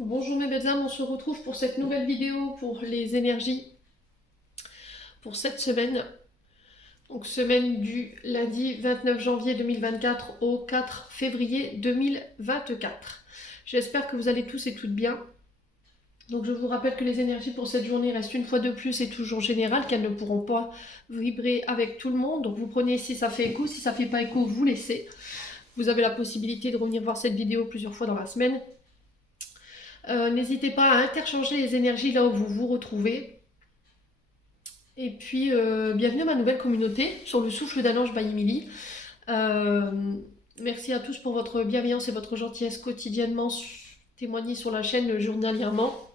Bonjour mes belles âmes, on se retrouve pour cette nouvelle vidéo pour les énergies pour cette semaine. Donc semaine du lundi 29 janvier 2024 au 4 février 2024. J'espère que vous allez tous et toutes bien. Donc je vous rappelle que les énergies pour cette journée restent une fois de plus et toujours générales, qu'elles ne pourront pas vibrer avec tout le monde. Donc vous prenez si ça fait écho, si ça fait pas écho, vous laissez. Vous avez la possibilité de revenir voir cette vidéo plusieurs fois dans la semaine. N'hésitez pas à interchanger les énergies là où vous vous retrouvez. Et puis, bienvenue à ma nouvelle communauté sur le souffle d'un ange by Emily. Merci à tous pour votre bienveillance et votre gentillesse quotidiennement témoignée sur la chaîne journalièrement.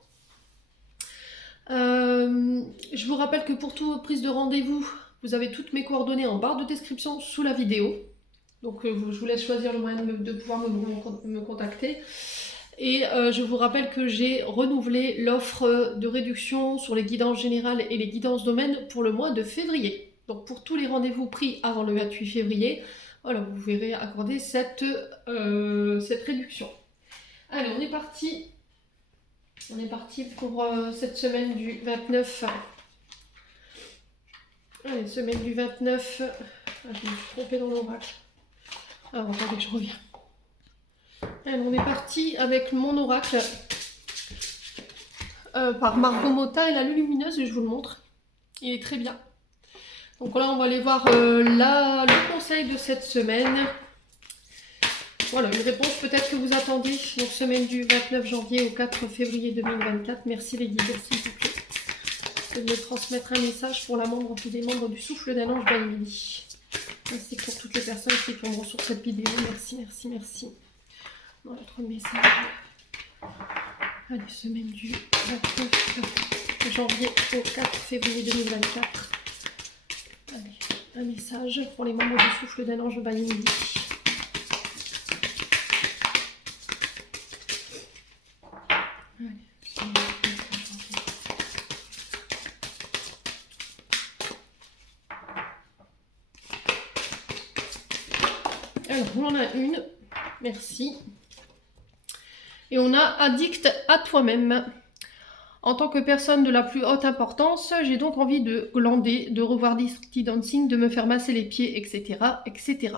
Je vous rappelle que pour toute prise de rendez-vous, vous avez toutes mes coordonnées en barre de description sous la vidéo. Donc, je vous laisse choisir le moyen de pouvoir me contacter. Et je vous rappelle que j'ai renouvelé l'offre de réduction sur les guidances générales et les guidances domaines pour le mois de février. Donc pour tous les rendez-vous pris avant le 28 février, voilà, vous verrez accorder cette réduction. Allez, on est parti. On est parti pour cette semaine du 29. Allez, semaine du 29. Ah, je me suis trompée dans l'oracle. Alors, attendez que je reviens. Alors, on est parti avec mon oracle par Margot Motta et la lumineuse, et je vous le montre. Il est très bien. Donc là, on va aller voir le conseil de cette semaine. Voilà, une réponse peut-être que vous attendez. Donc, semaine du 29 janvier au 4 février 2024. Merci les guides, s'il vous plaît, de me transmettre un message pour tous les membres du souffle d'un ange by Emily. Ainsi que pour toutes les personnes qui tomberont sur cette vidéo. Merci, merci, merci. Dans notre message. Allez, semaine du 29 janvier au 4 février 2024. Allez, un message pour les membres du souffle d'un ange by Emily. Alors, on en a une. Merci. Et on a addict à toi-même. En tant que personne de la plus haute importance, j'ai donc envie de glander, de revoir Dirty Dancing, de me faire masser les pieds, etc., etc.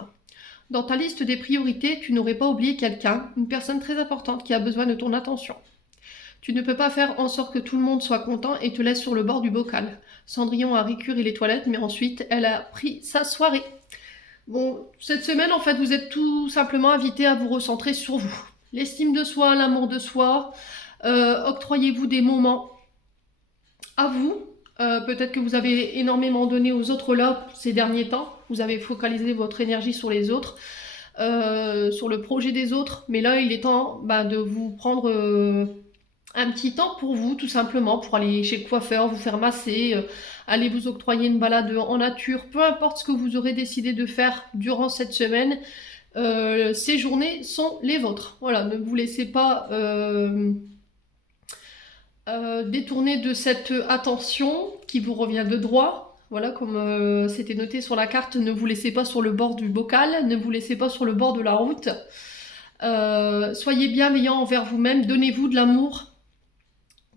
Dans ta liste des priorités, tu n'aurais pas oublié quelqu'un, une personne très importante qui a besoin de ton attention. Tu ne peux pas faire en sorte que tout le monde soit content et te laisse sur le bord du bocal. Cendrillon a récuré les toilettes, mais ensuite, elle a pris sa soirée. Bon, cette semaine, en fait, vous êtes tout simplement invité à vous recentrer sur vous. L'estime de soi, l'amour de soi, octroyez-vous des moments à vous. Peut-être que vous avez énormément donné aux autres là ces derniers temps. Vous avez focalisé votre énergie sur les autres, sur le projet des autres. Mais là, il est temps de vous prendre un petit temps pour vous, tout simplement, pour aller chez le coiffeur, vous faire masser, aller vous octroyer une balade en nature. Peu importe ce que vous aurez décidé de faire durant cette semaine, ces journées sont les vôtres. Voilà, ne vous laissez pas détourner de cette attention qui vous revient de droit. Voilà, comme c'était noté sur la carte, ne vous laissez pas sur le bord du bocal, ne vous laissez pas sur le bord de la route. Soyez bienveillant envers vous-même, donnez-vous de l'amour.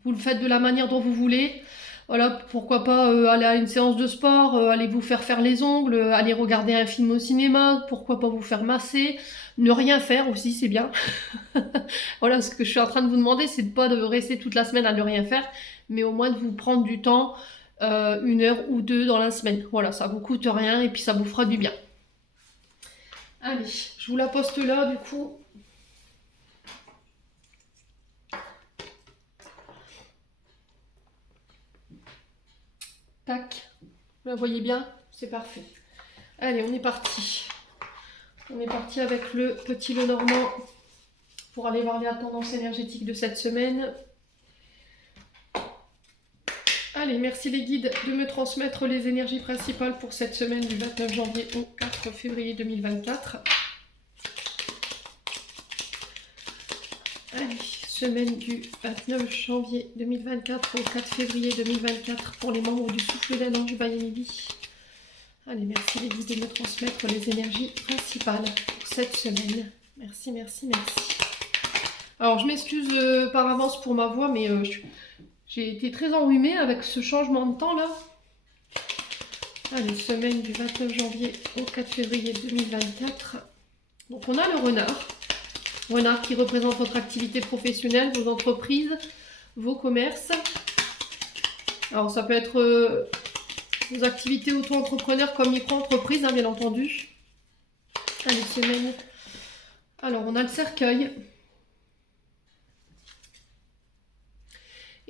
Vous le faites de la manière dont vous voulez. Voilà, pourquoi pas aller à une séance de sport, aller vous faire les ongles, aller regarder un film au cinéma, pourquoi pas vous faire masser, ne rien faire aussi, c'est bien. Voilà, ce que je suis en train de vous demander, c'est de pas de rester toute la semaine à ne rien faire, mais au moins de vous prendre du temps, 1 heure ou 2 dans la semaine. Voilà, ça vous coûte rien et puis ça vous fera du bien. Allez, je vous la poste là, du coup. Tac, vous la voyez bien? C'est parfait. Allez, on est parti. On est parti avec le petit Lenormand pour aller voir la tendance énergétique de cette semaine. Allez, merci les guides de me transmettre les énergies principales pour cette semaine du 29 janvier au 4 février 2024. Allez, semaine du 29 janvier 2024 au 4 février 2024 pour les membres du souffle d'un ange by Emily. Allez, merci les guides de me transmettre les énergies principales pour cette semaine. Merci, merci, merci. Alors, je m'excuse par avance pour ma voix, mais j'ai été très enrhumée avec ce changement de temps là. Allez, semaine du 29 janvier au 4 février 2024. Donc, on a le renard. Renard qui représente votre activité professionnelle, vos entreprises, vos commerces. Alors, ça peut être vos activités auto-entrepreneurs comme micro-entreprise, hein, bien entendu. Allez, semaine. Alors, on a le cercueil.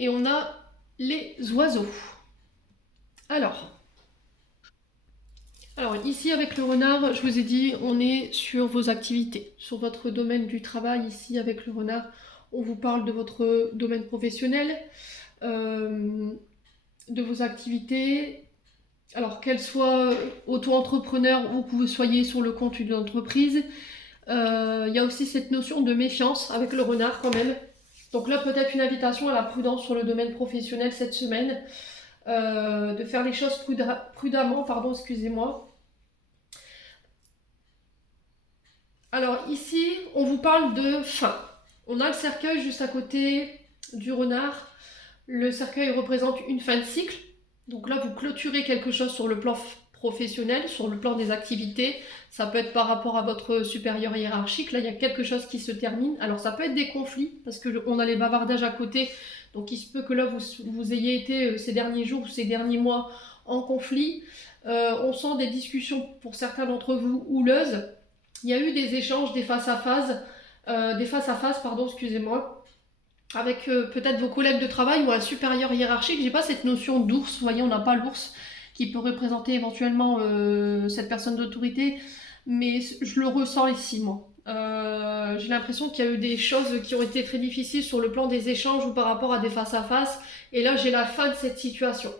Et on a les oiseaux. Alors ici avec le renard, je vous ai dit, on est sur vos activités, sur votre domaine du travail. Ici avec le renard, on vous parle de votre domaine professionnel, de vos activités. Alors qu'elles soient auto-entrepreneur ou que vous soyez sur le compte d'une entreprise, il y a aussi cette notion de méfiance avec le renard quand même. Donc là, peut-être une invitation à la prudence sur le domaine professionnel cette semaine, de faire les choses prudemment, pardon, excusez-moi. Alors ici, on vous parle de fin. On a le cercueil juste à côté du renard. Le cercueil représente une fin de cycle. Donc là, vous clôturez quelque chose sur le plan professionnel, sur le plan des activités. Ça peut être par rapport à votre supérieur hiérarchique. Là, il y a quelque chose qui se termine. Alors ça peut être des conflits, parce qu'on a les bavardages à côté. Donc il se peut que là, vous ayez été ces derniers jours ou ces derniers mois en conflit. On sent des discussions pour certains d'entre vous houleuses. Il y a eu des échanges, des face-à-face, pardon, excusez-moi, avec peut-être vos collègues de travail ou un supérieur hiérarchique. J'ai pas cette notion d'ours, vous voyez, on n'a pas l'ours qui peut représenter éventuellement cette personne d'autorité, mais je le ressens ici, moi. J'ai l'impression qu'il y a eu des choses qui ont été très difficiles sur le plan des échanges ou par rapport à des face-à-face, et là j'ai la fin de cette situation.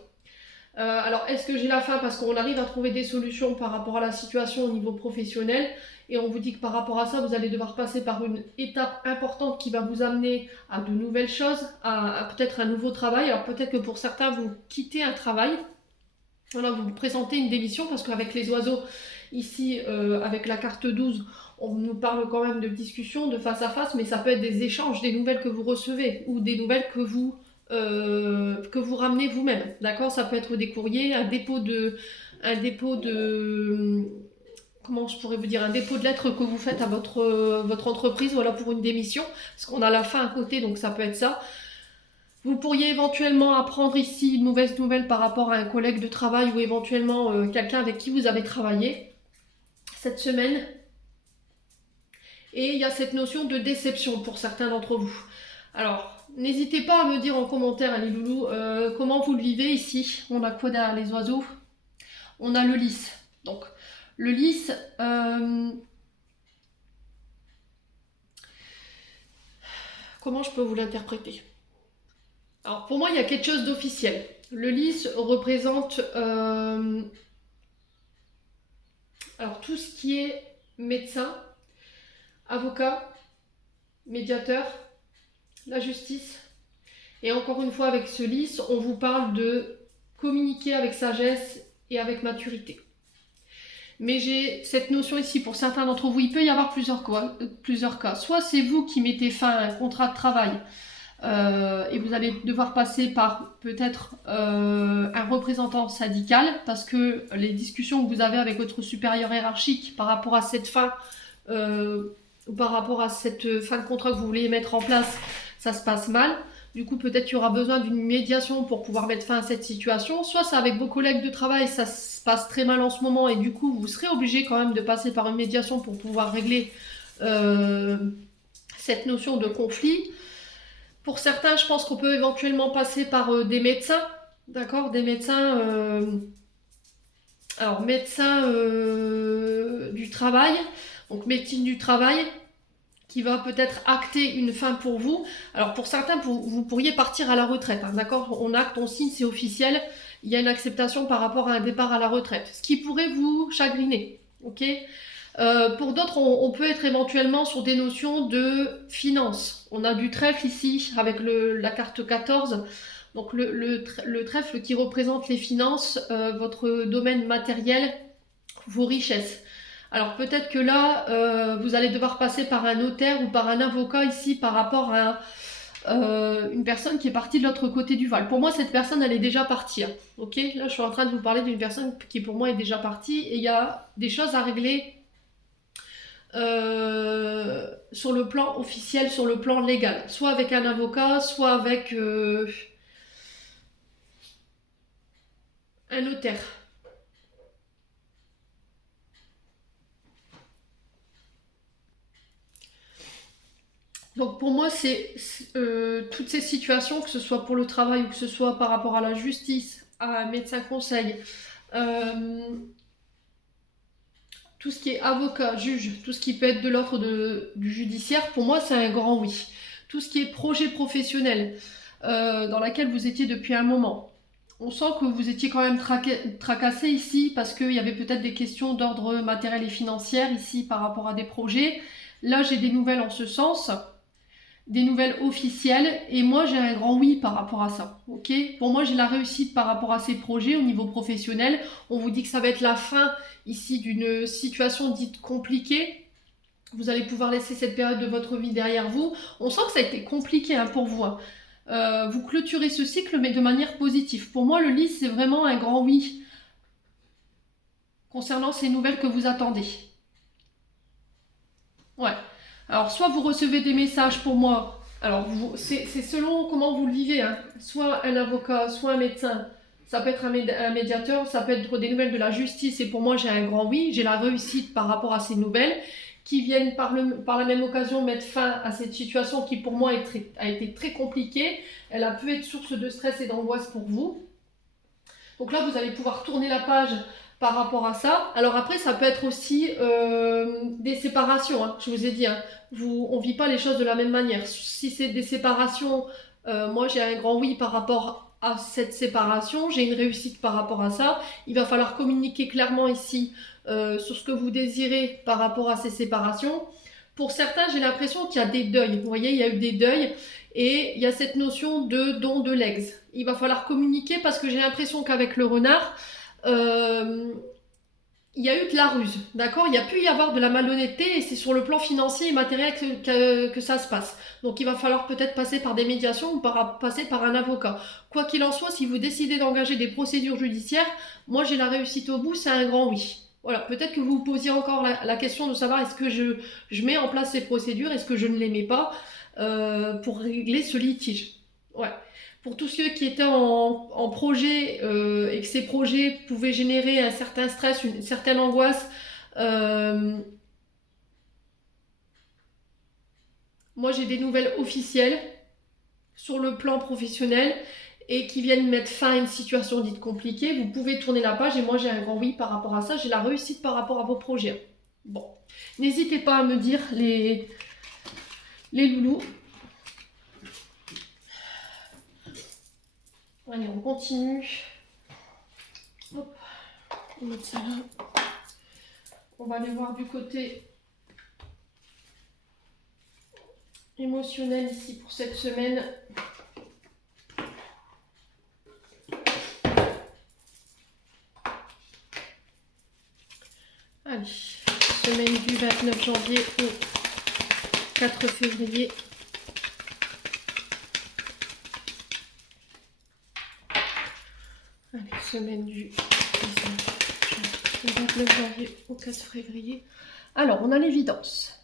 Alors, est-ce que j'ai la fin parce qu'on arrive à trouver des solutions par rapport à la situation au niveau professionnel, et on vous dit que par rapport à ça, vous allez devoir passer par une étape importante qui va vous amener à de nouvelles choses, à peut-être un nouveau travail. Alors peut-être que pour certains, vous quittez un travail. Voilà, vous présentez une démission parce qu'avec les oiseaux, ici, avec la carte 12, on nous parle quand même de discussions, de face à face, mais ça peut être des échanges, des nouvelles que vous recevez ou des nouvelles que vous ramenez vous-même, d'accord? Ça peut être des courriers, un dépôt de, comment je pourrais vous dire, un dépôt de lettres que vous faites à votre entreprise, voilà, pour une démission, parce qu'on a la fin à côté, donc ça peut être ça. Vous pourriez éventuellement apprendre ici une mauvaise nouvelle par rapport à un collègue de travail ou éventuellement quelqu'un avec qui vous avez travaillé cette semaine. Et il y a cette notion de déception pour certains d'entre vous. Alors, n'hésitez pas à me dire en commentaire, les loulous, comment vous le vivez ici. On a quoi derrière les oiseaux? On a le lys. Donc, le lys, comment je peux vous l'interpréter? Alors, pour moi, il y a quelque chose d'officiel. Le lys représente alors, tout ce qui est médecin, avocat, médiateur, la justice. Et encore une fois, avec ce lys, on vous parle de communiquer avec sagesse et avec maturité. Mais j'ai cette notion ici, pour certains d'entre vous, il peut y avoir plusieurs cas. Soit c'est vous qui mettez fin à un contrat de travail et vous allez devoir passer par peut-être un représentant syndical, parce que les discussions que vous avez avec votre supérieur hiérarchique par rapport à cette fin, ou par rapport à cette fin de contrat que vous voulez mettre en place, ça se passe mal. Du coup, peut-être qu'il y aura besoin d'une médiation pour pouvoir mettre fin à cette situation. Soit c'est avec vos collègues de travail, ça se passe très mal en ce moment et du coup, vous serez obligé quand même de passer par une médiation pour pouvoir régler cette notion de conflit. Pour certains, je pense qu'on peut éventuellement passer par des médecins, d'accord? Des médecins, alors médecins du travail, donc médecine du travail, qui va peut-être acter une fin pour vous. Alors pour certains, vous pourriez partir à la retraite, hein, d'accord? On acte, on signe, c'est officiel. Il y a une acceptation par rapport à un départ à la retraite, ce qui pourrait vous chagriner, ok? Pour d'autres, on peut être éventuellement sur des notions de finances. On a du trèfle ici avec la carte 14. Donc le trèfle qui représente les finances, votre domaine matériel, vos richesses. Alors peut-être que là, vous allez devoir passer par un notaire ou par un avocat ici par rapport à une personne qui est partie de l'autre côté du Val. Pour moi, cette personne, elle est déjà partie, hein. Ok, là, je suis en train de vous parler d'une personne qui, pour moi, est déjà partie. Et il y a des choses à régler sur le plan officiel, sur le plan légal. Soit avec un avocat, soit avec un notaire. Donc pour moi, c'est toutes ces situations, que ce soit pour le travail ou que ce soit par rapport à la justice, à un médecin conseil, euh, tout ce qui est avocat, juge, tout ce qui peut être de l'ordre du judiciaire, pour moi, c'est un grand oui. Tout ce qui est projet professionnel, dans laquelle vous étiez depuis un moment. On sent que vous étiez quand même tracassé ici parce qu'il y avait peut-être des questions d'ordre matériel et financier ici par rapport à des projets. Là, j'ai des nouvelles en ce sens, des nouvelles officielles, et moi j'ai un grand oui par rapport à ça. Ok, pour moi j'ai la réussite par rapport à ces projets au niveau professionnel. On vous dit que ça va être la fin ici d'une situation dite compliquée. Vous allez pouvoir laisser cette période de votre vie derrière vous. On sent que ça a été compliqué, hein, pour vous, hein. Vous clôturez ce cycle mais de manière positive. Pour moi le lit c'est vraiment un grand oui concernant ces nouvelles que vous attendez. Ouais. Alors, soit vous recevez des messages pour moi. Alors, c'est selon comment vous le vivez, hein. Soit un avocat, soit un médecin. Ça peut être un médiateur, ça peut être des nouvelles de la justice. Et pour moi, j'ai un grand oui. J'ai la réussite par rapport à ces nouvelles qui viennent par la même occasion mettre fin à cette situation qui, pour moi, a été très compliquée. Elle a pu être source de stress et d'angoisse pour vous. Donc là, vous allez pouvoir tourner la page par rapport à ça. Alors après, ça peut être aussi des séparations, hein, je vous ai dit, hein. On ne vit pas les choses de la même manière. Si c'est des séparations, moi j'ai un grand oui par rapport à cette séparation, j'ai une réussite par rapport à ça. Il va falloir communiquer clairement ici sur ce que vous désirez par rapport à ces séparations. Pour certains, j'ai l'impression qu'il y a des deuils. Vous voyez, il y a eu des deuils. Et il y a cette notion de don de legs. Il va falloir communiquer parce que j'ai l'impression qu'avec le renard, euh, il y a eu de la ruse, d'accord. Il y a pu y avoir de la malhonnêteté et c'est sur le plan financier et matériel que ça se passe. Donc il va falloir peut-être passer par des médiations ou passer par un avocat. Quoi qu'il en soit, si vous décidez d'engager des procédures judiciaires, moi j'ai la réussite au bout, c'est un grand oui. Voilà, peut-être que vous vous posiez encore la question de savoir est-ce que je mets en place ces procédures, est-ce que je ne les mets pas pour régler ce litige. Ouais. Pour tous ceux qui étaient en projet et que ces projets pouvaient générer un certain stress, une certaine angoisse, euh, moi j'ai des nouvelles officielles sur le plan professionnel et qui viennent mettre fin à une situation dite compliquée. Vous pouvez tourner la page et moi j'ai un grand oui par rapport à ça. J'ai la réussite par rapport à vos projets. Bon, n'hésitez pas à me dire les loulous. Allez, on continue. Hop, on va mettre ça là. On va aller voir du côté émotionnel ici pour cette semaine. Allez, semaine du 29 janvier au 4 février. Allez, semaine du 29 janvier au 4 février. Alors, on a l'évidence.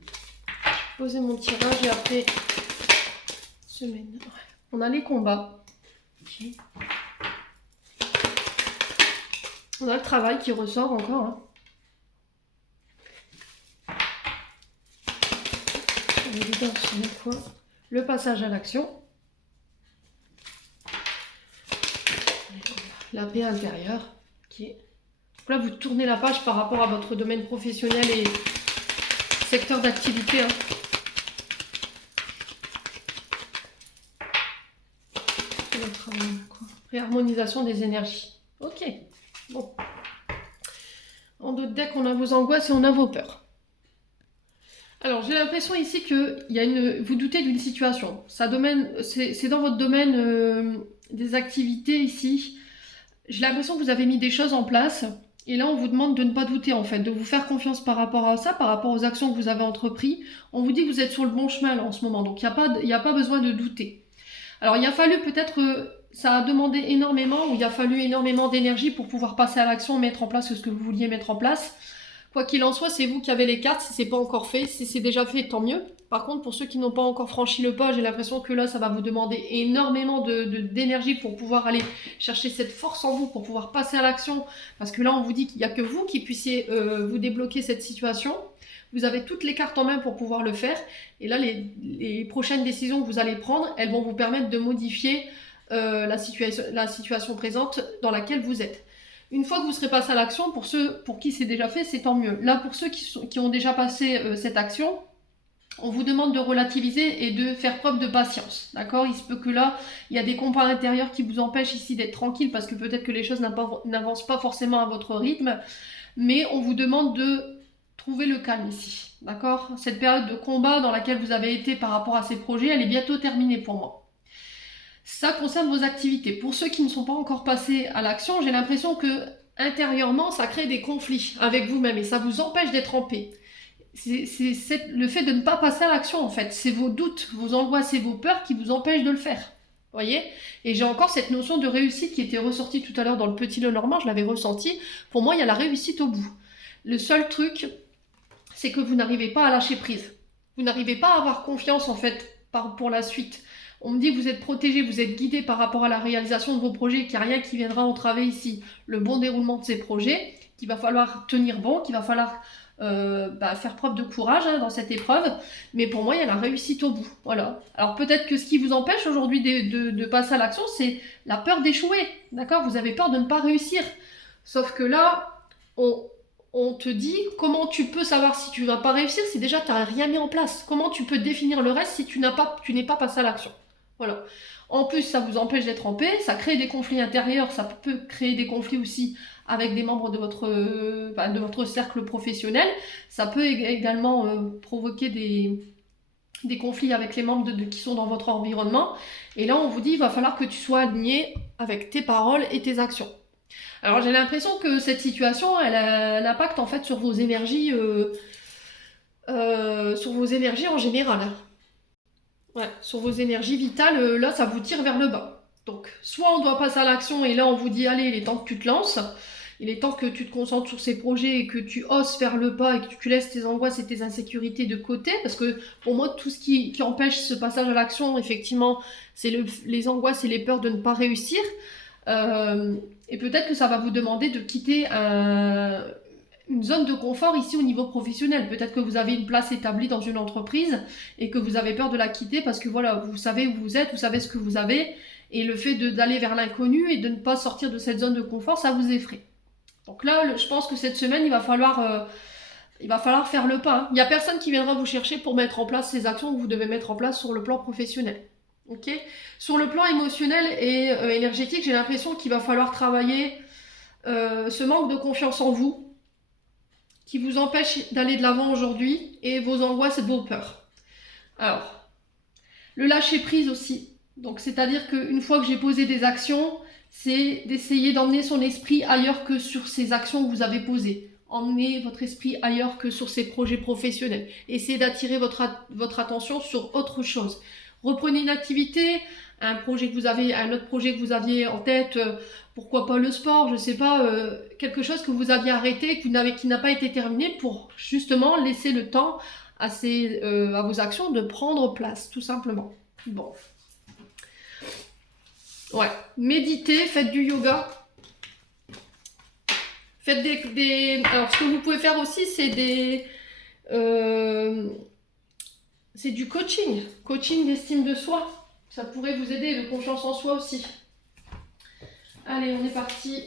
Je vais poser mon tirage et après, semaine. On a les combats. Okay. On a le travail qui ressort encore, hein. L'évidence une fois. Le passage à l'action. La paix intérieure. Okay. Là, vous tournez la page par rapport à votre domaine professionnel et secteur d'activité, hein. Réharmonisation des énergies. Ok. Bon. En d'autres decks, on a vos angoisses et on a vos peurs. Alors, j'ai l'impression ici que vous doutez d'une situation. C'est dans votre domaine des activités ici. J'ai l'impression que vous avez mis des choses en place Et là, on vous demande de ne pas douter, en fait, de vous faire confiance par rapport à ça, par rapport aux actions que vous avez entreprises. On vous dit que vous êtes sur le bon chemin là, en ce moment, donc il n'y a pas besoin de douter. Alors, il a fallu peut-être, ça a demandé énormément, ou il a fallu énormément d'énergie pour pouvoir passer à l'action, mettre en place ce que vous vouliez mettre en place. Quoi qu'il en soit, c'est vous qui avez les cartes, si c'est pas encore fait, si c'est déjà fait, tant mieux. Par contre, pour ceux qui n'ont pas encore franchi le pas, j'ai l'impression que là, ça va vous demander énormément d'énergie pour pouvoir aller chercher cette force en vous, pour pouvoir passer à l'action. Parce que là, on vous dit qu'il n'y a que vous qui puissiez vous débloquer cette situation. Vous avez toutes les cartes en main pour pouvoir le faire. Et là, les prochaines décisions que vous allez prendre, elles vont vous permettre de modifier la situation présente dans laquelle vous êtes. Une fois que vous serez passé à l'action, pour ceux pour qui c'est déjà fait, c'est tant mieux. Là, pour ceux qui ont déjà passé cette action, on vous demande de relativiser et de faire preuve de patience. D'accord? Il se peut que là, il y a des combats intérieurs qui vous empêchent ici d'être tranquille parce que peut-être que les choses n'avancent pas forcément à votre rythme. Mais on vous demande de trouver le calme ici. D'accord? Cette période de combat dans laquelle vous avez été par rapport à ces projets, elle est bientôt terminée pour moi. Ça concerne vos activités. Pour ceux qui ne sont pas encore passés à l'action, j'ai l'impression que intérieurement, ça crée des conflits avec vous-même et ça vous empêche d'être en paix. C'est le fait de ne pas passer à l'action en fait. C'est vos doutes, vos angoisses et vos peurs qui vous empêchent de le faire. Voyez? Et j'ai encore cette notion de réussite qui était ressortie tout à l'heure dans le petit Lenormand, je l'avais ressenti. Pour moi, il y a la réussite au bout. Le seul truc, c'est que vous n'arrivez pas à lâcher prise. Vous n'arrivez pas à avoir confiance en fait pour la suite. On me dit que vous êtes protégé, vous êtes guidé par rapport à la réalisation de vos projets, qu'il n'y a rien qui viendra entraver ici le bon déroulement de ces projets, qu'il va falloir tenir bon, qu'il va falloir faire preuve de courage dans cette épreuve. Mais pour moi, il y a la réussite au bout. Voilà. Alors peut-être que ce qui vous empêche aujourd'hui de passer à l'action, c'est la peur d'échouer. D'accord? Vous avez peur de ne pas réussir. Sauf que là, on te dit comment tu peux savoir si tu ne vas pas réussir si déjà tu n'as rien mis en place. Comment tu peux définir le reste si tu n'es pas passé à l'action. Voilà. En plus, ça vous empêche d'être en paix, ça crée des conflits intérieurs, ça peut créer des conflits aussi avec des membres de votre cercle professionnel. Ça peut également provoquer des conflits avec les membres qui sont dans votre environnement. Et là, on vous dit, il va falloir que tu sois aligné avec tes paroles et tes actions. Alors, j'ai l'impression que cette situation, elle a un impact en fait sur vos énergies en général. Ouais, sur vos énergies vitales, là, ça vous tire vers le bas. Donc, soit on doit passer à l'action et là, on vous dit, allez, il est temps que tu te lances. Il est temps que tu te concentres sur ces projets et que tu oses faire le pas et que tu laisses tes angoisses et tes insécurités de côté. Parce que pour moi, tout ce qui empêche ce passage à l'action, effectivement, c'est les angoisses et les peurs de ne pas réussir. Et peut-être que ça va vous demander de quitter une zone de confort ici au niveau professionnel. Peut-être que vous avez une place établie dans une entreprise et que vous avez peur de la quitter parce que voilà, vous savez où vous êtes, vous savez ce que vous avez et le fait d'aller vers l'inconnu et de ne pas sortir de cette zone de confort, ça vous effraie. Donc là, je pense que cette semaine, il va falloir faire le pas. Il n'y a personne qui viendra vous chercher pour mettre en place ces actions que vous devez mettre en place sur le plan professionnel. Okay. Sur le plan émotionnel et énergétique, j'ai l'impression qu'il va falloir travailler ce manque de confiance en vous qui vous empêche d'aller de l'avant aujourd'hui et vos angoisses et vos peurs. Alors, le lâcher prise aussi. Donc, c'est-à-dire qu'une fois que j'ai posé des actions, c'est d'essayer d'emmener son esprit ailleurs que sur ces actions que vous avez posées. Emmenez votre esprit ailleurs que sur ces projets professionnels. Essayez d'attirer votre attention sur autre chose. Reprenez une activité, un autre projet que vous aviez en tête, pourquoi pas le sport, je sais pas, quelque chose que vous aviez arrêté, qui n'a pas été terminé pour justement laisser le temps à vos actions de prendre place, tout simplement. Bon. Ouais, méditez, faites du yoga. Faites alors, ce que vous pouvez faire aussi, c'est du coaching d'estime de soi. Ça pourrait vous aider, de confiance en soi aussi. Allez, on est parti.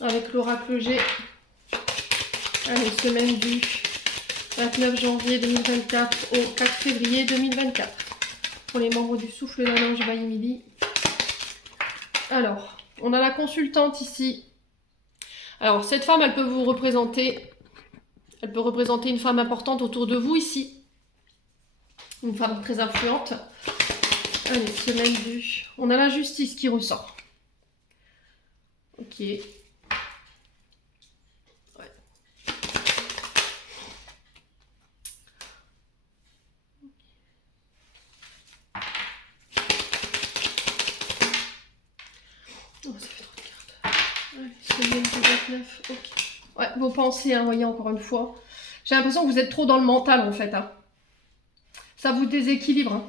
Avec l'oracle G. Allez, semaine du 29 janvier 2024 au 4 février 2024. Pour les membres du souffle d'un ange by Emily. Alors, on a la consultante ici. Alors, cette femme, elle peut vous représenter. Elle peut représenter une femme importante autour de vous ici. Une femme très influente. Allez, semaine du... On a la justice qui ressort. Ok. Ouais. Oh, ça fait trop de cartes. Allez, semaine du 29. Ok. Ouais, vos pensées, hein, voyez, encore une fois. J'ai l'impression que vous êtes trop dans le mental, en fait. Hein. Ça vous déséquilibre. Hein.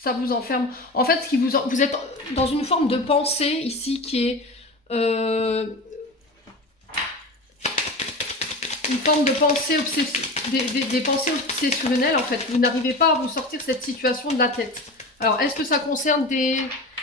Ça vous enferme. En fait, ce qui vous êtes dans une forme de pensée ici qui est une forme de pensée des pensées obsessionnelles en fait. Vous n'arrivez pas à vous sortir cette situation de la tête. Alors, est-ce que ça concerne des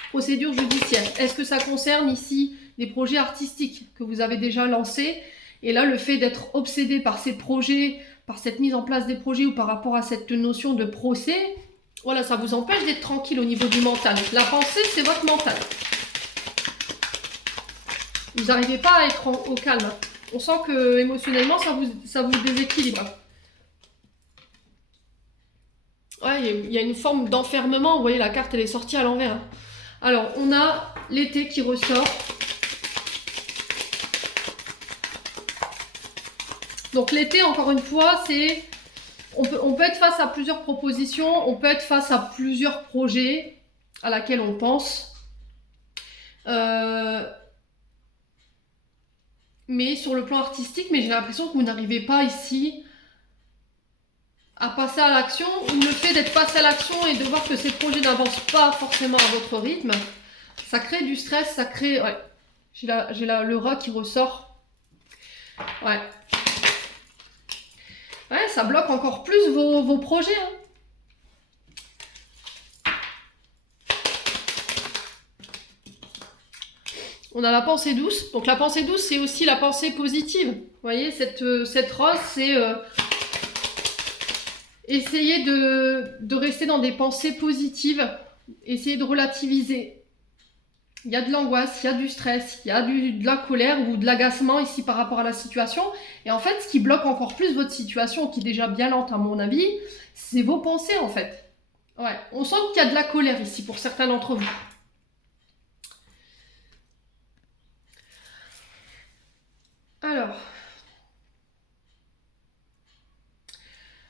procédures judiciaires? Est-ce que ça concerne ici des projets artistiques que vous avez déjà lancés? Et là, le fait d'être obsédé par ces projets, par cette mise en place des projets ou par rapport à cette notion de procès, voilà, ça vous empêche d'être tranquille au niveau du mental. La pensée, c'est votre mental. Vous n'arrivez pas à être au calme. On sent que émotionnellement, ça vous déséquilibre. Ouais, il y a une forme d'enfermement. Vous voyez, la carte, elle est sortie à l'envers. Alors, on a l'été qui ressort. Donc, l'été, encore une fois, c'est... On peut être face à plusieurs propositions, on peut être face à plusieurs projets à laquelle on pense. Mais sur le plan artistique, mais j'ai l'impression que vous n'arrivez pas ici à passer à l'action, ou le fait d'être passé à l'action et de voir que ces projets n'avancent pas forcément à votre rythme, ça crée du stress, ça crée... Ouais, j'ai le rat qui ressort. Ouais. Ouais, ça bloque encore plus vos projets. Hein. On a la pensée douce. Donc la pensée douce, c'est aussi la pensée positive. Vous voyez, cette rose, c'est essayer de rester dans des pensées positives. Essayer de relativiser. Il y a de l'angoisse, il y a du stress, il y a de la colère ou de l'agacement ici par rapport à la situation. Et en fait, ce qui bloque encore plus votre situation, qui est déjà bien lente à mon avis, c'est vos pensées en fait. Ouais, on sent qu'il y a de la colère ici pour certains d'entre vous. Alors,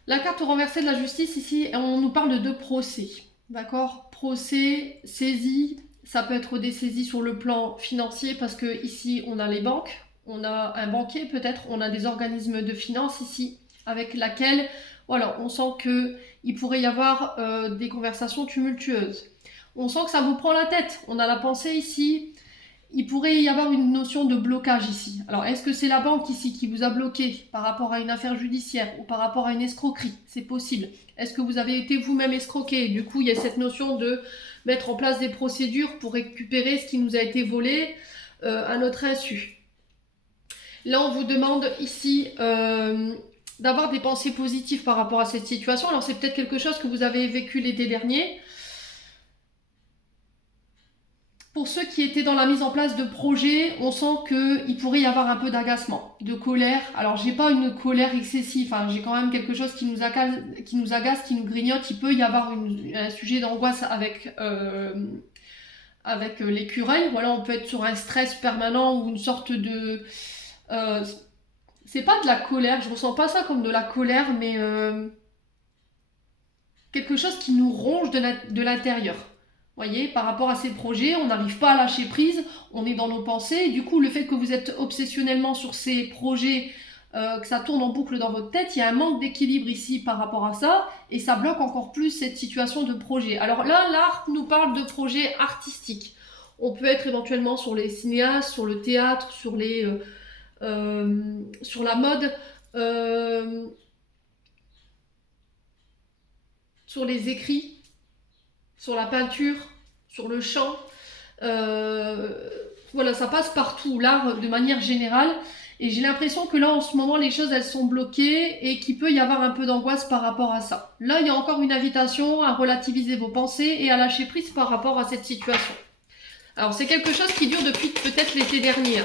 la carte renversée de la justice ici, on nous parle de deux procès. D'accord? Procès, saisie, ça peut être des saisies sur le plan financier parce que ici on a les banques, on a un banquier peut-être, on a des organismes de finances ici avec laquelle, voilà, on sent que il pourrait y avoir des conversations tumultueuses. On sent que ça vous prend la tête. On a la pensée ici. Il pourrait y avoir une notion de blocage ici. Alors, est-ce que c'est la banque ici qui vous a bloqué par rapport à une affaire judiciaire ou par rapport à une escroquerie? C'est possible. Est-ce que vous avez été vous-même escroqué? Du coup, il y a cette notion de mettre en place des procédures pour récupérer ce qui nous a été volé à notre insu. Là, on vous demande ici d'avoir des pensées positives par rapport à cette situation. Alors, c'est peut-être quelque chose que vous avez vécu l'été dernier. Pour ceux qui étaient dans la mise en place de projets, on sent qu'il pourrait y avoir un peu d'agacement, de colère. Alors, j'ai pas une colère excessive, hein, j'ai quand même quelque chose qui nous agace, qui nous grignote. Il peut y avoir un sujet d'angoisse avec l'écureuil. Voilà, on peut être sur un stress permanent ou une sorte de... c'est pas de la colère, je ressens pas ça comme de la colère, mais quelque chose qui nous ronge de l'intérieur. Voyez, par rapport à ces projets, on n'arrive pas à lâcher prise, on est dans nos pensées. Et du coup, le fait que vous êtes obsessionnellement sur ces projets, que ça tourne en boucle dans votre tête, il y a un manque d'équilibre ici par rapport à ça, et ça bloque encore plus cette situation de projet. Alors là, l'art nous parle de projets artistiques. On peut être éventuellement sur les cinéastes, sur le théâtre, sur la mode, sur les écrits, sur la peinture, sur le chant. Voilà, ça passe partout, l'art de manière générale. Et j'ai l'impression que là, en ce moment, les choses, elles sont bloquées et qu'il peut y avoir un peu d'angoisse par rapport à ça. Là, il y a encore une invitation à relativiser vos pensées et à lâcher prise par rapport à cette situation. Alors, c'est quelque chose qui dure depuis peut-être l'été dernier.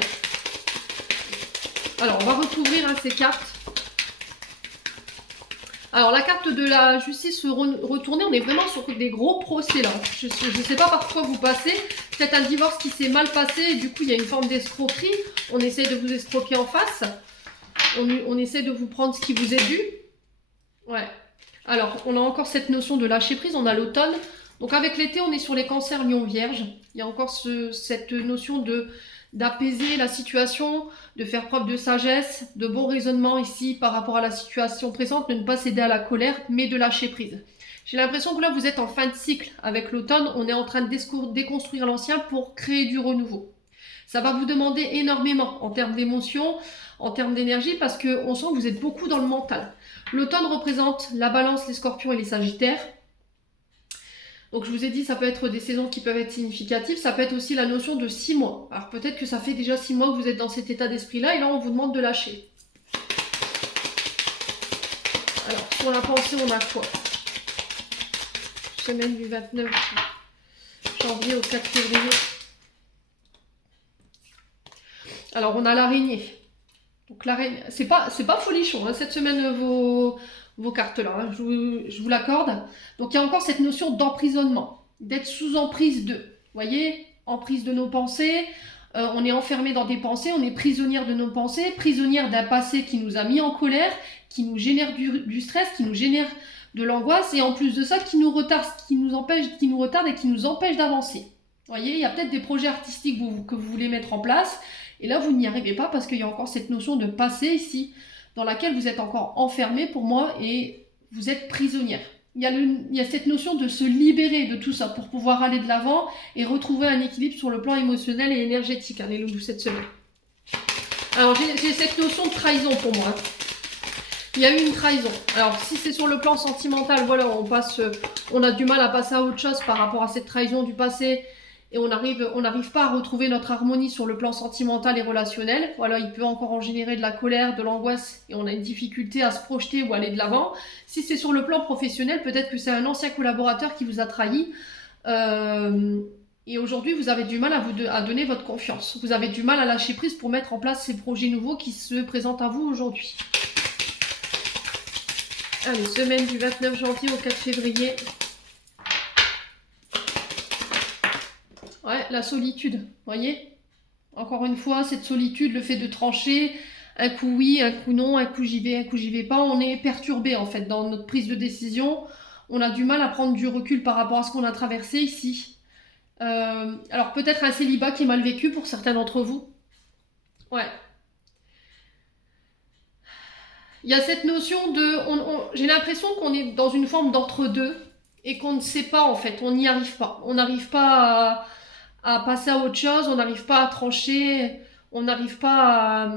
Alors, on va recouvrir ces cartes. Alors, la carte de la justice retournée, on est vraiment sur des gros procès là. Je ne sais pas par quoi vous passez. Peut-être un divorce qui s'est mal passé et du coup, il y a une forme d'escroquerie. On essaie de vous escroquer en face. On essaie de vous prendre ce qui vous est dû. Ouais. Alors, on a encore cette notion de lâcher prise. On a l'automne. Donc, avec l'été, on est sur les cancers lion vierge. Il y a encore cette notion d'apaiser la situation, de faire preuve de sagesse, de bon raisonnement ici par rapport à la situation présente, de ne pas céder à la colère, mais de lâcher prise. J'ai l'impression que là, vous êtes en fin de cycle avec l'automne. On est en train de déconstruire l'ancien pour créer du renouveau. Ça va vous demander énormément en termes d'émotions, en termes d'énergie, parce qu'on sent que vous êtes beaucoup dans le mental. L'automne représente la balance, les scorpions et les sagittaires. Donc je vous ai dit, ça peut être des saisons qui peuvent être significatives, ça peut être aussi la notion de 6 mois. Alors peut-être que ça fait déjà 6 mois que vous êtes dans cet état d'esprit-là, et là on vous demande de lâcher. Alors sur la pensée, on a quoi? Semaine du 29 janvier au 4 février. Alors on a l'araignée. Donc l'araignée, c'est pas folichon, hein, cette semaine vos cartes là, hein, je vous l'accorde. Donc il y a encore cette notion d'emprisonnement, d'être sous emprise de, vous voyez, emprise de nos pensées, on est enfermé dans des pensées, on est prisonnière de nos pensées, prisonnière d'un passé qui nous a mis en colère, qui nous génère du stress, qui nous génère de l'angoisse, et en plus de ça, qui nous retarde et qui nous empêche d'avancer. Vous voyez, il y a peut-être des projets artistiques que vous voulez mettre en place, et là vous n'y arrivez pas parce qu'il y a encore cette notion de passé ici, dans laquelle vous êtes encore enfermé pour moi et vous êtes prisonnière. Il y a cette notion de se libérer de tout ça pour pouvoir aller de l'avant et retrouver un équilibre sur le plan émotionnel et énergétique, hein, les loulous, cette semaine. Alors j'ai cette notion de trahison pour moi. Il y a eu une trahison. Alors si c'est sur le plan sentimental, voilà, on a du mal à passer à autre chose par rapport à cette trahison du passé. Et on n'arrive pas à retrouver notre harmonie sur le plan sentimental et relationnel. Voilà, il peut encore en générer de la colère, de l'angoisse, et on a une difficulté à se projeter ou aller de l'avant. Si c'est sur le plan professionnel, peut-être que c'est un ancien collaborateur qui vous a trahi. Et aujourd'hui, vous avez du mal à donner votre confiance. Vous avez du mal à lâcher prise pour mettre en place ces projets nouveaux qui se présentent à vous aujourd'hui. Allez, semaine du 29 janvier au 4 février. Ouais, la solitude, vous voyez? Encore une fois, cette solitude, le fait de trancher, un coup oui, un coup non, un coup j'y vais pas, on est perturbé en fait dans notre prise de décision. On a du mal à prendre du recul par rapport à ce qu'on a traversé ici. Alors peut-être un célibat qui est mal vécu pour certains d'entre vous. Ouais. Il y a cette notion de... j'ai l'impression qu'on est dans une forme d'entre-deux et qu'on ne sait pas en fait, on n'y arrive pas. On n'arrive pas à passer à autre chose, on n'arrive pas à trancher, on n'arrive pas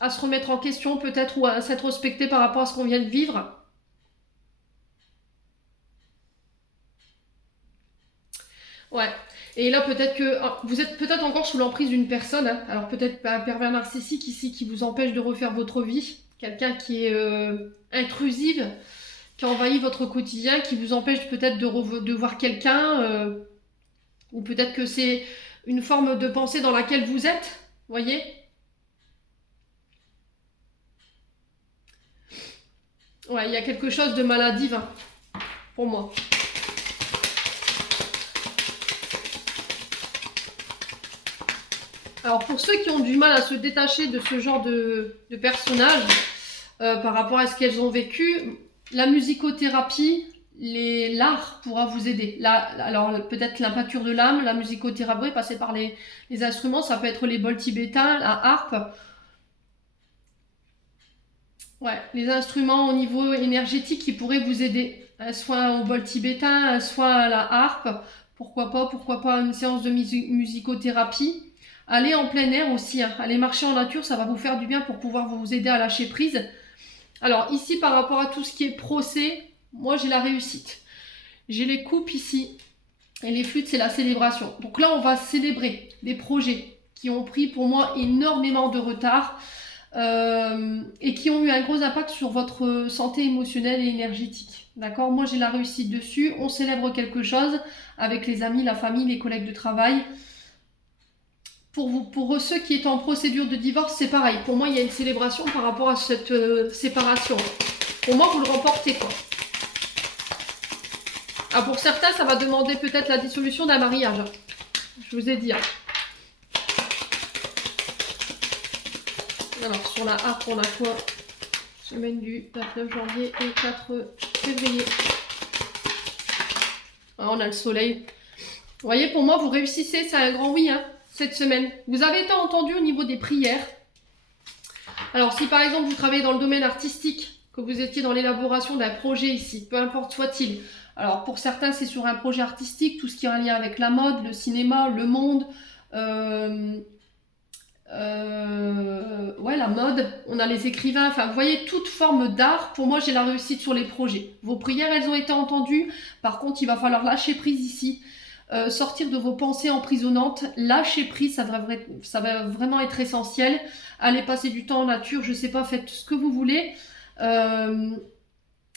à se remettre en question peut-être ou à s'introspecter par rapport à ce qu'on vient de vivre. Ouais. Et là, peut-être que vous êtes peut-être encore sous l'emprise d'une personne, hein. Alors peut-être un pervers narcissique ici qui vous empêche de refaire votre vie. Quelqu'un qui est intrusive, qui envahit votre quotidien, qui vous empêche peut-être de voir quelqu'un, ou peut-être que c'est une forme de pensée dans laquelle vous êtes, voyez? Ouais, il y a quelque chose de maladif, hein, pour moi. Alors pour ceux qui ont du mal à se détacher de ce genre de personnage, par rapport à ce qu'elles ont vécu, la musicothérapie, l'art pourra vous aider. Alors peut-être la peinture de l'âme, la musicothérapie, passer par les instruments, ça peut être les bols tibétains, la harpe. Ouais, les instruments au niveau énergétique qui pourraient vous aider, soit au bol tibétain, soit à la harpe. Pourquoi pas une séance de musicothérapie. Allez en plein air aussi, hein. Allez marcher en nature, ça va vous faire du bien pour pouvoir vous aider à lâcher prise. Alors ici, par rapport à tout ce qui est procès, moi j'ai la réussite. J'ai les coupes ici, et les flûtes, c'est la célébration. Donc là, on va célébrer des projets qui ont pris pour moi énormément de retard et qui ont eu un gros impact sur votre santé émotionnelle et énergétique. D'accord? Moi, j'ai la réussite dessus. On célèbre quelque chose avec les amis, la famille, les collègues de travail. Pour ceux qui sont en procédure de divorce, c'est pareil. Pour moi, il y a une célébration par rapport à cette séparation. Pour moi, vous le remportez, quoi. Ah, pour certains, ça va demander peut-être la dissolution d'un mariage. Je vous ai dit. Alors, sur la harpe, on a quoi? Semaine du 29 janvier et 4 février. Ah, on a le soleil. Vous voyez, pour moi, vous réussissez. C'est un grand oui, hein, cette semaine. Vous avez été entendu au niveau des prières. Alors, si par exemple, vous travaillez dans le domaine artistique, que vous étiez dans l'élaboration d'un projet ici, peu importe soit-il. Alors, pour certains, c'est sur un projet artistique, tout ce qui a un lien avec la mode, le cinéma, le monde, ouais, la mode, on a les écrivains, enfin, vous voyez, toute forme d'art, pour moi, j'ai la réussite sur les projets. Vos prières, elles ont été entendues. Par contre, il va falloir lâcher prise ici. Sortir de vos pensées emprisonnantes, lâcher prise, ça va vraiment être essentiel. Allez passer du temps en nature, je sais pas, faites ce que vous voulez.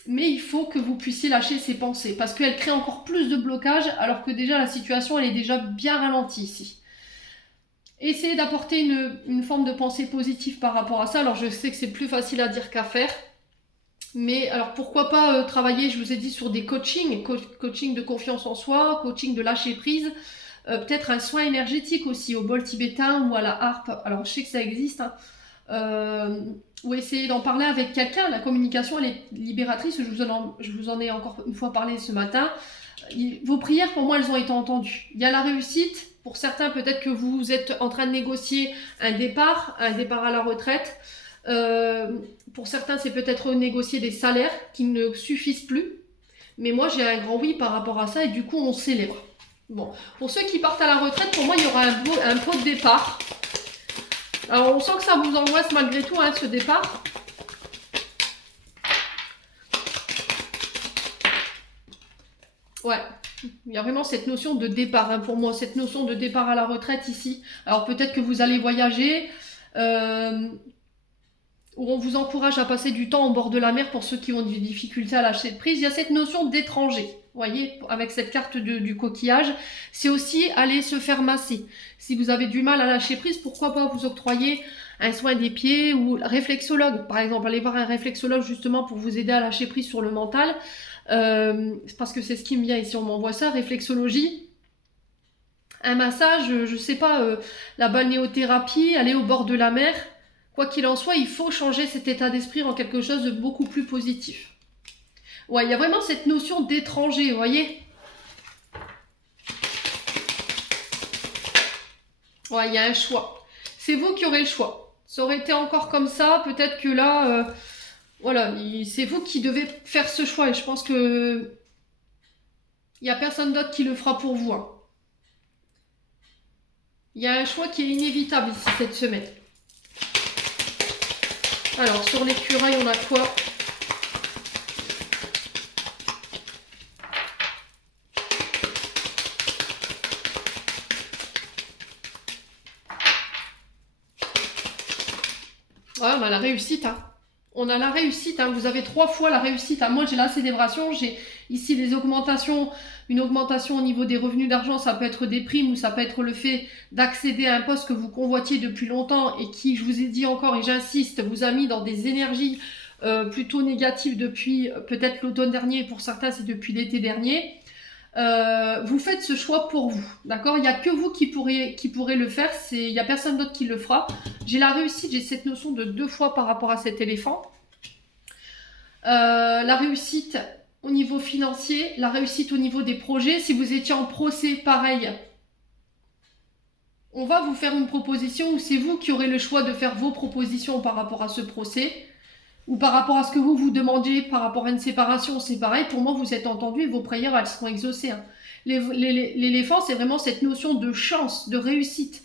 Mais il faut que vous puissiez lâcher ces pensées, parce qu'elles créent encore plus de blocage, alors que déjà la situation, elle est déjà bien ralentie ici. Essayez d'apporter une forme de pensée positive par rapport à ça. Alors je sais que c'est plus facile à dire qu'à faire. Mais alors pourquoi pas travailler, je vous ai dit, sur des coachings, coaching de confiance en soi, coaching de lâcher prise, peut-être un soin énergétique aussi au bol tibétain ou à la harpe. Alors je sais que ça existe, hein. Ou essayer d'en parler avec quelqu'un. La communication, elle est libératrice. Je vous en ai encore une fois parlé ce matin. Vos prières, pour moi, elles ont été entendues. Il y a la réussite. Pour certains, peut-être que vous êtes en train de négocier un départ à la retraite. Pour certains, c'est peut-être négocier des salaires qui ne suffisent plus. Mais moi, j'ai un grand oui par rapport à ça et du coup, on célèbre. Bon, pour ceux qui partent à la retraite, pour moi, il y aura un pot de départ. Alors, on sent que ça vous angoisse malgré tout, hein, ce départ. Ouais, il y a vraiment cette notion de départ, hein, pour moi, cette notion de départ à la retraite ici. Alors, peut-être que vous allez voyager, où on vous encourage à passer du temps au bord de la mer pour ceux qui ont des difficultés à lâcher de prise. Il y a cette notion d'étranger, vous voyez, avec cette carte du coquillage. C'est aussi aller se faire masser. Si vous avez du mal à lâcher prise, pourquoi pas vous octroyer un soin des pieds ou réflexologue, par exemple. Allez voir un réflexologue justement pour vous aider à lâcher prise sur le mental. Parce que c'est ce qui me vient ici, on m'envoie ça, réflexologie. Un massage, je sais pas, la balnéothérapie, aller au bord de la mer. Quoi qu'il en soit, il faut changer cet état d'esprit en quelque chose de beaucoup plus positif. Ouais, il y a vraiment cette notion d'étranger, vous voyez. Ouais, il y a un choix. C'est vous qui aurez le choix. Ça aurait été encore comme ça, peut-être que là, voilà, c'est vous qui devez faire ce choix. Et je pense que il n'y a personne d'autre qui le fera pour vous, hein. Il y a un choix qui est inévitable ici cette semaine. Alors, sur l'écureuil, on a quoi? Ouais, on a la réussite, hein. On a la réussite, hein. Vous avez 3 fois la réussite, hein. Moi, j'ai la célébration, j'ai ici les augmentations. Une augmentation au niveau des revenus d'argent, ça peut être des primes ou ça peut être le fait d'accéder à un poste que vous convoitiez depuis longtemps et qui, je vous ai dit encore et j'insiste, vous a mis dans des énergies plutôt négatives depuis peut-être l'automne dernier, pour certains c'est depuis l'été dernier. Vous faites ce choix pour vous, d'accord? Il n'y a que vous qui pourrez le faire, il n'y a personne d'autre qui le fera. J'ai la réussite, j'ai cette notion de 2 fois par rapport à cet éléphant. La réussite au niveau financier, la réussite au niveau des projets. Si vous étiez en procès, pareil, on va vous faire une proposition où c'est vous qui aurez le choix de faire vos propositions par rapport à ce procès ou par rapport à ce que vous vous demandiez par rapport à une séparation. C'est pareil, pour moi, vous êtes entendu et vos prières, elles seront exaucées, hein. L'éléphant, c'est vraiment cette notion de chance, de réussite.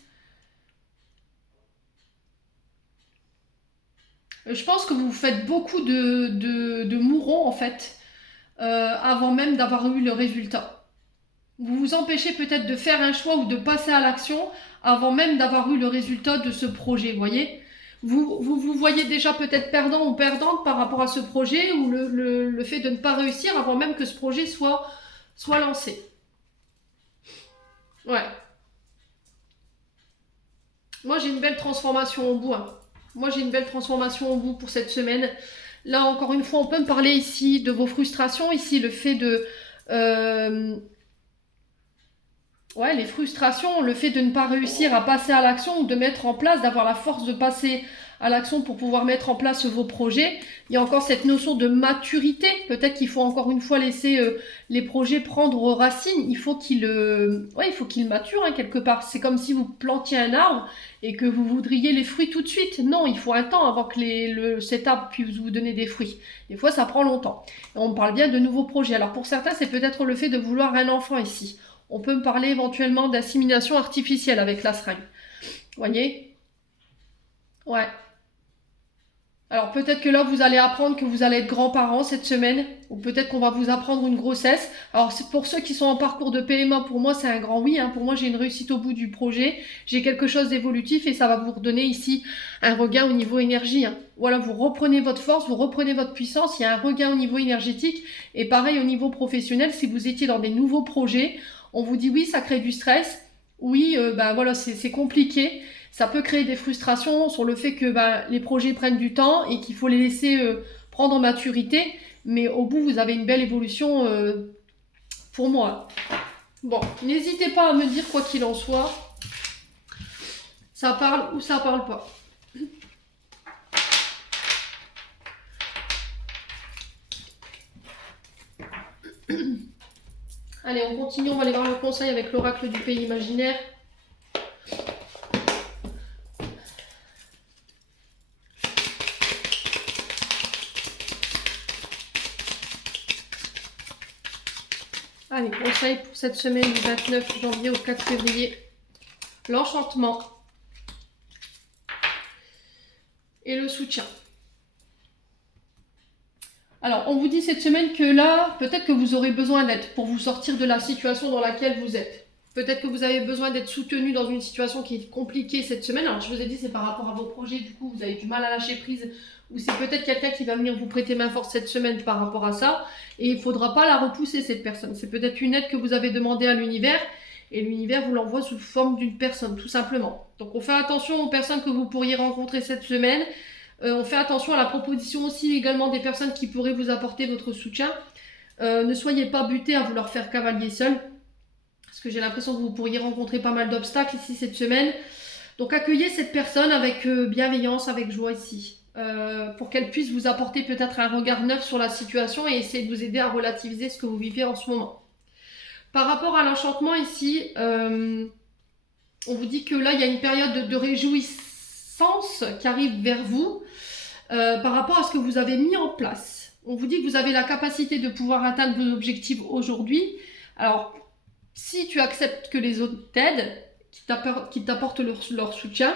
Je pense que vous faites beaucoup de mourons, en fait, avant même d'avoir eu le résultat. Vous vous empêchez peut-être de faire un choix ou de passer à l'action avant même d'avoir eu le résultat de ce projet, vous voyez. Vous voyez déjà peut-être perdant ou perdante par rapport à ce projet ou le fait de ne pas réussir avant même que ce projet soit lancé. Ouais. Moi, j'ai une belle transformation au bout, hein. Moi, j'ai une belle transformation au bout pour cette semaine. Là, encore une fois, on peut me parler ici de vos frustrations. Ici, le fait de... ouais, les frustrations, le fait de ne pas réussir à passer à l'action ou de mettre en place, d'avoir la force de passer à l'action pour pouvoir mettre en place vos projets. Il y a encore cette notion de maturité. Peut-être qu'il faut encore une fois laisser les projets prendre racine. Il faut qu'ils maturent hein, quelque part. C'est comme si vous plantiez un arbre et que vous voudriez les fruits tout de suite. Non, il faut un temps avant que cet arbre puisse vous donner des fruits. Des fois, ça prend longtemps. Et on parle bien de nouveaux projets. Alors pour certains, c'est peut-être le fait de vouloir un enfant ici. On peut me parler éventuellement d'assimilation artificielle avec la seringue. Vous voyez? Ouais. Alors peut-être que là, vous allez apprendre que vous allez être grands-parents cette semaine, ou peut-être qu'on va vous apprendre une grossesse. Alors c'est pour ceux qui sont en parcours de PMA, pour moi c'est un grand oui. Hein. Pour moi j'ai une réussite au bout du projet, j'ai quelque chose d'évolutif et ça va vous redonner ici un regain au niveau énergie. Hein. Voilà, vous reprenez votre force, vous reprenez votre puissance, il y a un regain au niveau énergétique. Et pareil au niveau professionnel, si vous étiez dans des nouveaux projets, on vous dit oui, ça crée du stress, oui, ben voilà, c'est compliqué. Ça peut créer des frustrations sur le fait que les projets prennent du temps et qu'il faut les laisser prendre en maturité. Mais au bout, vous avez une belle évolution pour moi. Bon, n'hésitez pas à me dire quoi qu'il en soit. Ça parle ou ça parle pas. Allez, on continue, on va aller voir le conseil avec l'oracle du pays imaginaire. Allez, conseil pour cette semaine du 29 janvier au 4 février. L'enchantement et le soutien. Alors, on vous dit cette semaine que là, peut-être que vous aurez besoin d'aide pour vous sortir de la situation dans laquelle vous êtes. Peut-être que vous avez besoin d'être soutenu dans une situation qui est compliquée cette semaine. Alors, je vous ai dit, c'est par rapport à vos projets, du coup, vous avez du mal à lâcher prise. Ou c'est peut-être quelqu'un qui va venir vous prêter main forte cette semaine par rapport à ça. Et il ne faudra pas la repousser, cette personne. C'est peut-être une aide que vous avez demandé à l'univers. Et l'univers vous l'envoie sous forme d'une personne, tout simplement. Donc, on fait attention aux personnes que vous pourriez rencontrer cette semaine. On fait attention à la proposition aussi également des personnes qui pourraient vous apporter votre soutien. Ne soyez pas butés à vouloir faire cavalier seul. Parce que j'ai l'impression que vous pourriez rencontrer pas mal d'obstacles ici cette semaine. Donc accueillez cette personne avec bienveillance, avec joie ici. Pour qu'elle puisse vous apporter peut-être un regard neuf sur la situation et essayer de vous aider à relativiser ce que vous vivez en ce moment. Par rapport à l'enchantement ici, on vous dit que là il y a une période de réjouissance qui arrive vers vous par rapport à ce que vous avez mis en place. On vous dit que vous avez la capacité de pouvoir atteindre vos objectifs aujourd'hui. Alors, si tu acceptes que les autres t'aident, qui t'apportent leur soutien,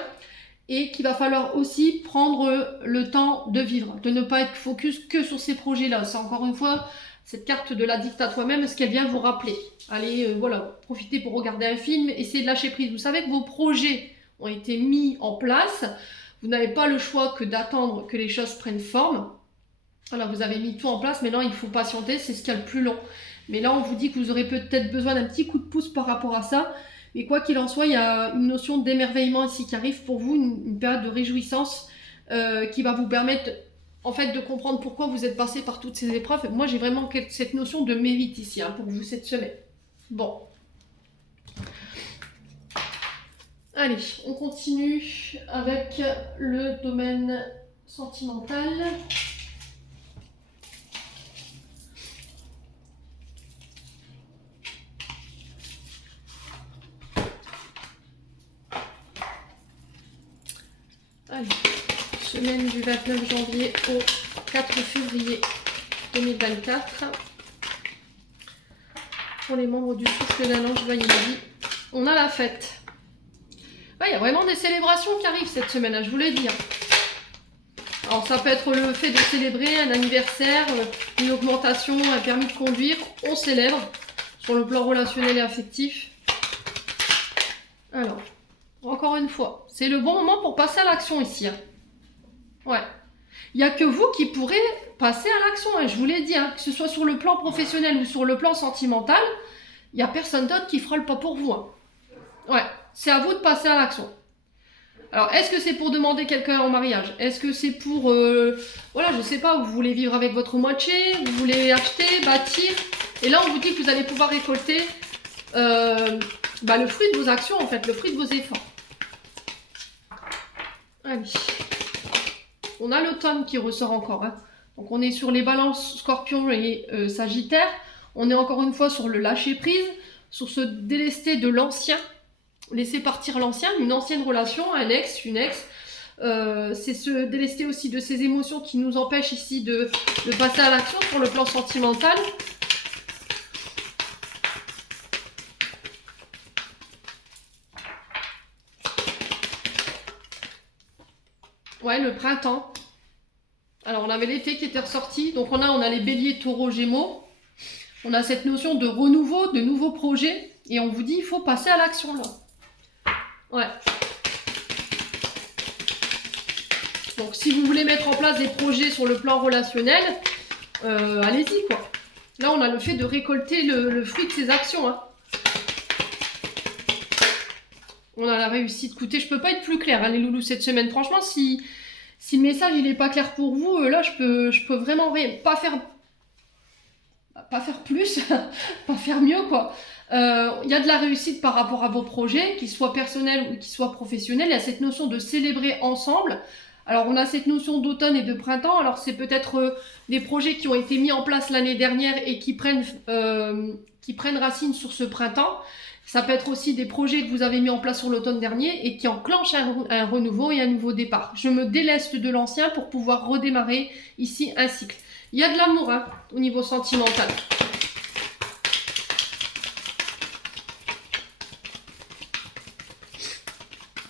et qu'il va falloir aussi prendre le temps de vivre, de ne pas être focus que sur ces projets-là. C'est encore une fois cette carte de l'addict à toi-même, ce qu'elle vient vous rappeler. Allez, voilà, profitez pour regarder un film, essayez de lâcher prise. Vous savez que vos projets ont été mis en place. Vous n'avez pas le choix que d'attendre que les choses prennent forme. Voilà, vous avez mis tout en place, maintenant il faut patienter, c'est ce qu'il y a le plus long. Mais là, on vous dit que vous aurez peut-être besoin d'un petit coup de pouce par rapport à ça. Mais quoi qu'il en soit, il y a une notion d'émerveillement ici qui arrive pour vous, une période de réjouissance qui va vous permettre en fait de comprendre pourquoi vous êtes passé par toutes ces épreuves. Moi, j'ai vraiment cette notion de mérite ici pour vous cette semaine. Bon. Allez, on continue avec le domaine sentimental. Allez, semaine du 29 janvier au 4 février 2024. Pour les membres du souffle d'un ange, voyez la vie. On a la fête. Il y a vraiment des célébrations qui arrivent cette semaine, hein, je vous l'ai dit. Alors ça peut être le fait de célébrer un anniversaire, une augmentation, un permis de conduire. On célèbre sur le plan relationnel et affectif. Alors, encore une fois, c'est le bon moment pour passer à l'action ici. Hein. Ouais. Il n'y a que vous qui pourrez passer à l'action, hein, je vous l'ai dit. Hein, que ce soit sur le plan professionnel ou sur le plan sentimental, il n'y a personne d'autre qui fera le pas pour vous. Hein. Ouais. C'est à vous de passer à l'action. Alors, est-ce que c'est pour demander quelqu'un en mariage? Est-ce que c'est pour, voilà, je sais pas, vous voulez vivre avec votre moitié, vous voulez acheter, bâtir? Et là, on vous dit que vous allez pouvoir récolter le fruit de vos actions, en fait, le fruit de vos efforts. Allez. On a l'automne qui ressort encore. Hein. Donc, on est sur les balances Scorpion et Sagittaire. On est encore une fois sur le lâcher-prise, sur ce délester de l'ancien. Laisser partir l'ancien, une ancienne relation, un ex, une ex. C'est se délester aussi de ces émotions qui nous empêchent ici de passer à l'action sur le plan sentimental. Ouais, le printemps. Alors, on avait l'été qui était ressorti. Donc, on a les béliers, taureaux, gémeaux. On a cette notion de renouveau, de nouveaux projets. Et on vous dit, il faut passer à l'action, là. Ouais. Donc, si vous voulez mettre en place des projets sur le plan relationnel, allez-y, quoi. Là, on a le fait de récolter le fruit de ces actions. Hein. On a la réussite. Écoutez, je peux pas être plus clair, hein, les loulous, cette semaine. Franchement, si le message il est pas clair pour vous, là, je peux vraiment rien, pas faire plus, pas faire mieux, quoi. Il y a de la réussite par rapport à vos projets, qu'ils soient personnels ou qu'ils soient professionnels. Il y a cette notion de célébrer ensemble. Alors, on a cette notion d'automne et de printemps. Alors, c'est peut-être des projets qui ont été mis en place l'année dernière et qui prennent racine sur ce printemps. Ça peut être aussi des projets que vous avez mis en place sur l'automne dernier et qui enclenchent un renouveau et un nouveau départ. Je me déleste de l'ancien pour pouvoir redémarrer ici un cycle. Il y a de l'amour hein, au niveau sentimental.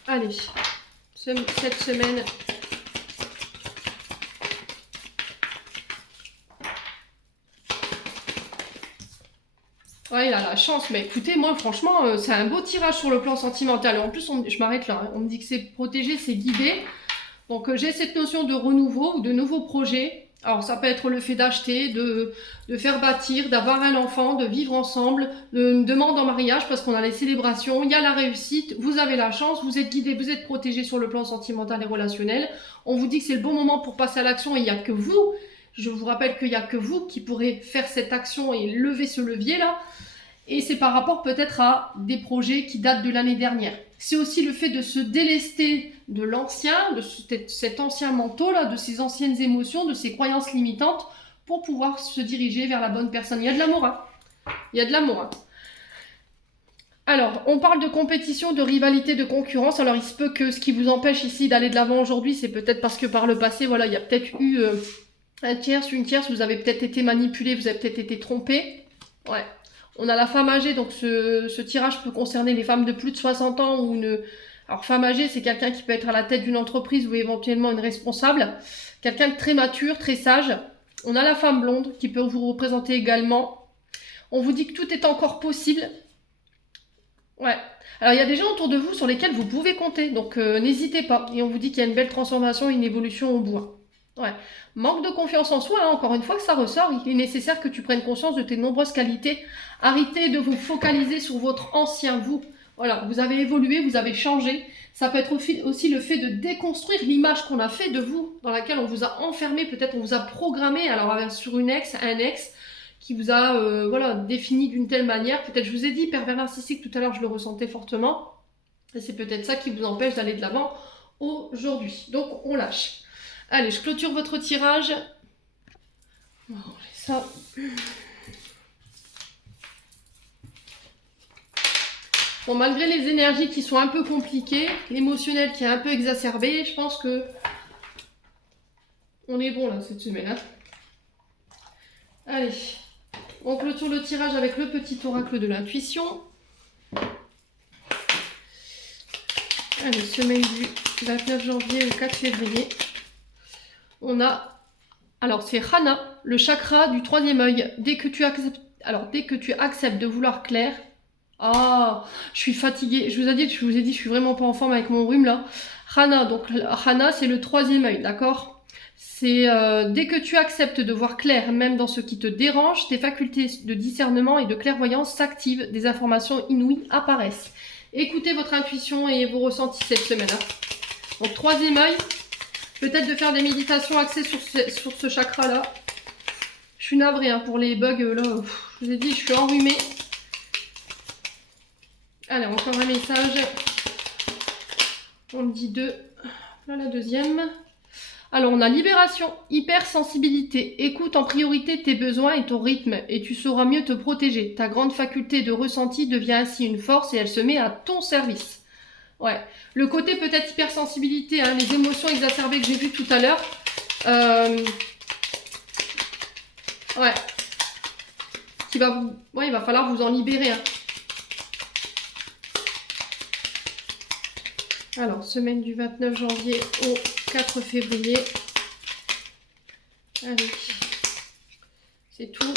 Allez, cette semaine... Ouais, il a la chance, mais écoutez, moi, franchement, c'est un beau tirage sur le plan sentimental. En plus, je m'arrête là. Hein. On me dit que c'est protégé, c'est guidé. Donc, j'ai cette notion de renouveau ou de nouveaux projets. Alors, ça peut être le fait d'acheter, de faire bâtir, d'avoir un enfant, de vivre ensemble, une demande en mariage parce qu'on a les célébrations, il y a la réussite, vous avez la chance, vous êtes guidé, vous êtes protégé sur le plan sentimental et relationnel. On vous dit que c'est le bon moment pour passer à l'action et il n'y a que vous. Je vous rappelle qu'il n'y a que vous qui pourrez faire cette action et lever ce levier-là. Et c'est par rapport peut-être à des projets qui datent de l'année dernière. C'est aussi le fait de se délester de l'ancien, de cet ancien manteau-là, de ces anciennes émotions, de ces croyances limitantes, pour pouvoir se diriger vers la bonne personne. Il y a de l'amour, hein. Il y a de l'amour, hein. Alors, on parle de compétition, de rivalité, de concurrence. Alors, il se peut que ce qui vous empêche ici d'aller de l'avant aujourd'hui, c'est peut-être parce que par le passé, voilà, il y a peut-être eu un tierce, une tierce, vous avez peut-être été manipulé, vous avez peut-être été trompé. Ouais. On a la femme âgée, donc ce tirage peut concerner les femmes de plus de 60 ans ou une... Alors, femme âgée, c'est quelqu'un qui peut être à la tête d'une entreprise ou éventuellement une responsable. Quelqu'un de très mature, très sage. On a la femme blonde qui peut vous représenter également. On vous dit que tout est encore possible. Ouais. Alors, il y a des gens autour de vous sur lesquels vous pouvez compter. Donc, n'hésitez pas. Et on vous dit qu'il y a une belle transformation, une évolution au bois. Ouais. Manque de confiance en soi, hein, encore une fois que ça ressort, il est nécessaire que tu prennes conscience de tes nombreuses qualités. Arrêtez de vous focaliser sur votre ancien vous. Voilà, vous avez évolué, vous avez changé. Ça peut être aussi le fait de déconstruire l'image qu'on a fait de vous, dans laquelle on vous a enfermé, peut-être on vous a programmé, alors sur une ex, un ex, qui vous a voilà, défini d'une telle manière. Peut-être, je vous ai dit, pervers narcissique, tout à l'heure, je le ressentais fortement. Et c'est peut-être ça qui vous empêche d'aller de l'avant aujourd'hui. Donc, on lâche. Allez, je clôture votre tirage. On va ranger ça. Bon, malgré les énergies qui sont un peu compliquées, l'émotionnel qui est un peu exacerbé, je pense que on est bon là cette semaine. Hein. Allez, on clôture le tirage avec le petit oracle de l'intuition. Allez, semaine du 29 janvier au 4 février. On a, alors c'est Rana, le chakra du troisième œil. Dès que tu acceptes de vouloir clair, ah, je suis fatiguée. Je vous ai dit, je suis vraiment pas en forme avec mon rhume là. Rana, donc Rana c'est le troisième œil, d'accord? C'est dès que tu acceptes de voir clair, même dans ce qui te dérange, tes facultés de discernement et de clairvoyance s'activent, des informations inouïes apparaissent. Écoutez votre intuition et vos ressentis cette semaine. Hein. Donc, troisième œil. Peut-être de faire des méditations axées sur ce chakra-là. Je suis navrée hein, pour les bugs. Là, je vous ai dit, je suis enrhumée. Allez, encore un message. On me dit 2. Là, la deuxième. Alors, on a libération, hypersensibilité. Écoute en priorité tes besoins et ton rythme et tu sauras mieux te protéger. Ta grande faculté de ressenti devient ainsi une force et elle se met à ton service. Ouais. Le côté peut-être hypersensibilité, hein, les émotions exacerbées que j'ai vues tout à l'heure. Ouais. Ouais, il va falloir vous en libérer. Hein. Alors, semaine du 29 janvier au 4 février. Allez, c'est tout.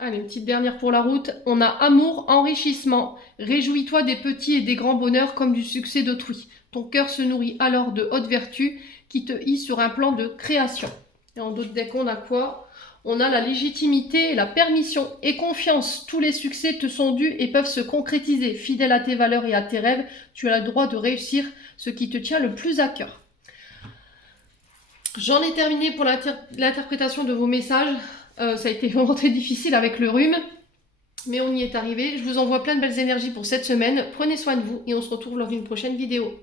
Allez, une petite dernière pour la route. On a amour, enrichissement. Réjouis-toi des petits et des grands bonheurs comme du succès d'autrui. Ton cœur se nourrit alors de hautes vertus qui te hissent sur un plan de création. Et en d'autres decks, on a quoi? On a la légitimité, la permission et confiance. Tous les succès te sont dus et peuvent se concrétiser. Fidèle à tes valeurs et à tes rêves, tu as le droit de réussir ce qui te tient le plus à cœur. J'en ai terminé pour l'interprétation de vos messages. Ça a été vraiment très difficile avec le rhume. Mais on y est arrivé. Je vous envoie plein de belles énergies pour cette semaine. Prenez soin de vous et on se retrouve lors d'une prochaine vidéo.